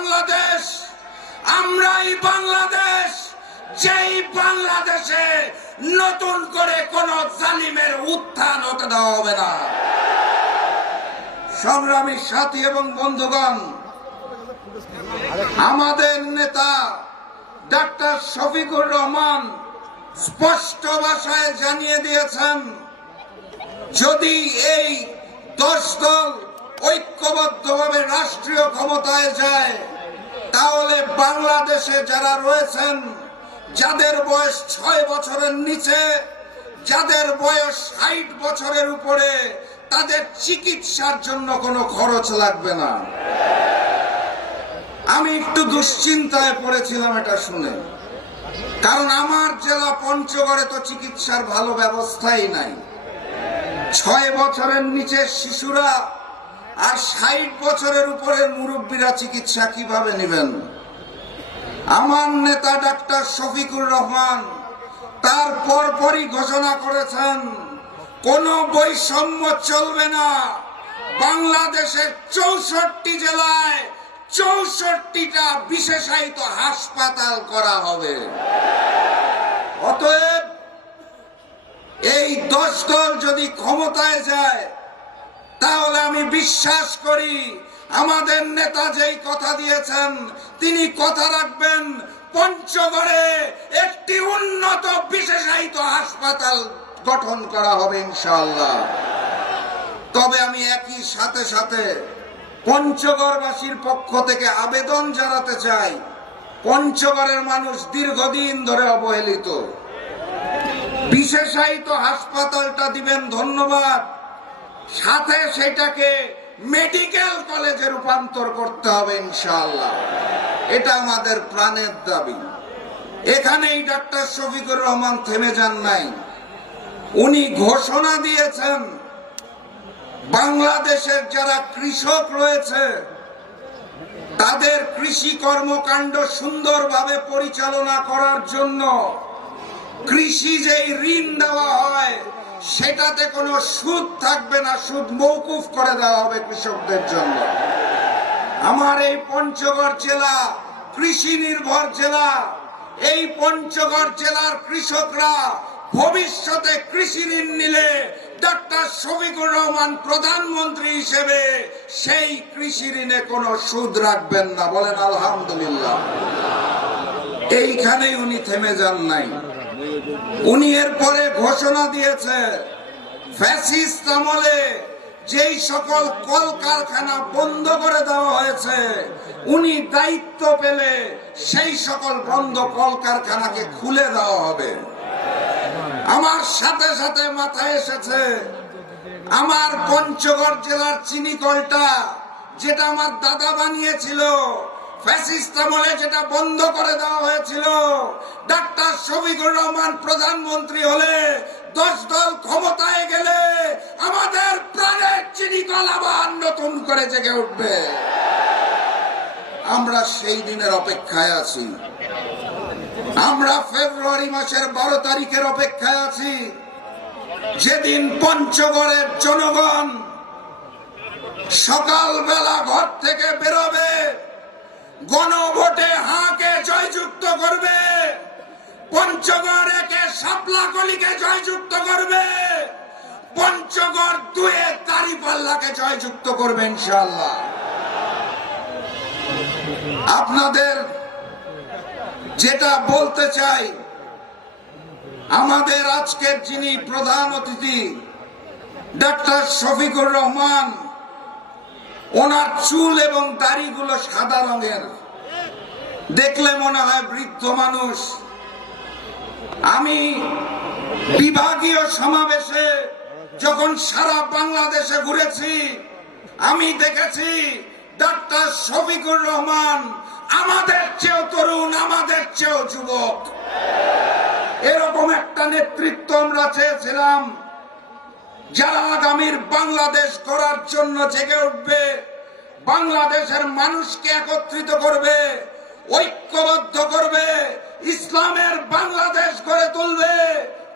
বাংলাদেশ, আমরাই বাংলাদেশ, যেই বাংলাদেশে নতুন করে কোন জালিমের উত্থান হতে দেওয়া হবে না। সংগ্রামী সাথী এবং বন্ধুগণ, আমাদের নেতা ডাক্তার শফিকুর রহমান স্পষ্ট ভাষায় জানিয়ে দিয়েছেন, যদি এই 10 দল ঐক্যবদ্ধভাবে রাষ্ট্রীয় ক্ষমতায় যায়, তাহলে বাংলাদেশে যারা রয়েছেন, যাদের বয়স 6 বছরের নিচে, যাদের বয়স 60 বছরের উপরে, তাদের চিকিৎসার জন্য কোনো খরচ লাগবে না। আমি একটু দুশ্চিন্তায় পড়েছিলাম এটা শুনে, কারণ আমার জেলা পঞ্চগড়ে তো চিকিৎসার ভালো ব্যবস্থাই নাই। 6 বছরের নিচে শিশুরা আর 60 বছরের উপরের মুরব্বীরা চিকিৎসা কিভাবে নেবেন? আমার নেতা ডাক্তার শফিকুর রহমান তার পরপরই ঘোষণা করেছেন, কোনো বৈষম্য চলবে না। বাংলাদেশের 64 জেলায় 64টা বিশেষায়িত হাসপাতাল করা হবে। অতএব এই 10 দল যদি ক্ষমতায় যায়, তাহলে আমি বিশ্বাস করি আমাদের নেতা যেই কথা দিয়েছেন তিনি কথা রাখবেন। পঞ্চগড়ে একটি উন্নত বিশেষায়িত হাসপাতাল গঠন করা হবে ইনশাআল্লাহ। তবে আমি একই সাথে সাথে পঞ্চগড়বাসীর পক্ষ থেকে আবেদন জানাতে চাই, পঞ্চগড়ের মানুষ দীর্ঘদিন ধরে অবহেলিত। বিশেষায়িত হাসপাতালটা দিবেন ধন্যবাদ, সাথে সেটাকে মেডিকেল কলেজে রূপান্তর করতে হবে ইনশাআল্লাহ। এটা আমাদের প্রাণের দাবি। এখানেই ডাক্তার শফিকুর রহমান থেমে যান নাই, উনি ঘোষণা দিয়েছেন বাংলাদেশের যারা কৃষক রয়েছে তাদের কৃষি কর্মকাণ্ড সুন্দরভাবে পরিচালনা করার জন্য কৃষি যেই ঋণ দেওয়া হয় সেটাতে কোনো সুদ থাকবে না, সুদ মওকুফ করে দেওয়া হবে কৃষকদের জন্য। আমার এই পঞ্চগড় জেলা কৃষি নির্ভর জেলা। এই পঞ্চগড় জেলার কৃষকরা ভবিষ্যতে কৃষি ঋণ নিলে ডাক্তার শফিকুর রহমান প্রধানমন্ত্রী হিসেবে সেই কৃষি ঋণে কোনো সুদ রাখবেন না। বলেন আলহামদুলিল্লাহ। এইখানেই উনি থেমে যান নাই, উনি এরপরে ঘোষণা দিয়েছে ফ্যাসিস্ট আমলে যেই সকল কলকারখানা বন্ধ করে দেওয়া হয়েছে, উনি দায়িত্ব পেলে সেই সকল বন্ধ কলকারখানাকে খুলে দেওয়া হবে। আমার সাথে সাথে মাথায় এসেছে আমার পঞ্চগড় জেলার চিনি কলটা, যেটা আমার দাদা বানিয়েছিল, ফ্যাসিস্ট আমলে যেটা বন্ধ করে দেওয়া হয়েছিল। ডাক্তার শফিকুর রহমান প্রধানমন্ত্রী হলে, 10 দল ক্ষমতায় গেলে আমাদের প্রাণের চিনি কল আবার নতুন করে জেগে উঠবে। আমরা সেই দিনের অপেক্ষায় আছি। আমরা ফেব্রুয়ারি মাসের 12 তারিখের অপেক্ষায় আছি, যেদিন পঞ্চগড়ের জনগণ সকালবেলা ঘর থেকে বেরোবে, গণভোটে হাঁকে জয়যুক্ত করবে, পঞ্চগড় 1-এ শাপলাকলিকে জয়যুক্ত করবে, পঞ্চগড় 2-এ দাঁড়িপাল্লাকে জয়যুক্ত করবে ইনশাআল্লাহ। আপনাদের যেটা বলতে চাই, আমাদের আজকের যিনি প্রধান অতিথি ডাক্তার শফিকুর রহমান, ওনার চুল এবং দাড়িগুলো সাদা রঙের, দেখলে মনে হয় বৃদ্ধ মানুষ। আমি বিভাগীয় সমাবেশে যখন সারা বাংলাদেশে ঘুরেছি, আমি দেখেছি ডাক্তার শফিকুর রহমান আমাদের চেয়েও তরুণ, আমাদের চেয়েও যুবক। এরকম একটা নেতৃত্ব আমরা চেয়েছিলাম, যারা আগামীর বাংলাদেশ গড়ার জন্য জেগে উঠবে, বাংলাদেশের মানুষকে একত্রিত করবে, ঐক্যবদ্ধ করবে, ইসলামের বাংলাদেশ গড়ে তুলবে,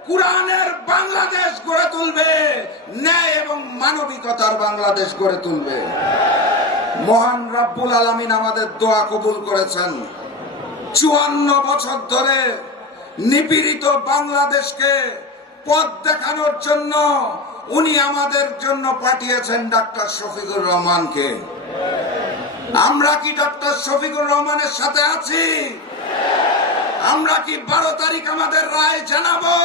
কুরআনের বাংলাদেশ গড়ে তুলবে, ন্যায় এবং মানবিকতার বাংলাদেশ গড়ে তুলবে। মহান রব্বুল আলামিন আমাদের দোয়া কবুল করেছেন। 54 বছর ধরে নিপীড়িত বাংলাদেশকে পথ দেখানোর জন্য উনি আমাদের জন্য পাঠিয়েছেন ডক্টর শফিকুর রহমানকে। আমরা কি ডক্টর শফিকুর রহমানের সাথে আছি? আমরা কি 12 তারিখ আমাদের রায় জানাবো?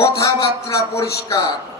কথাবার্তা পরিষ্কার।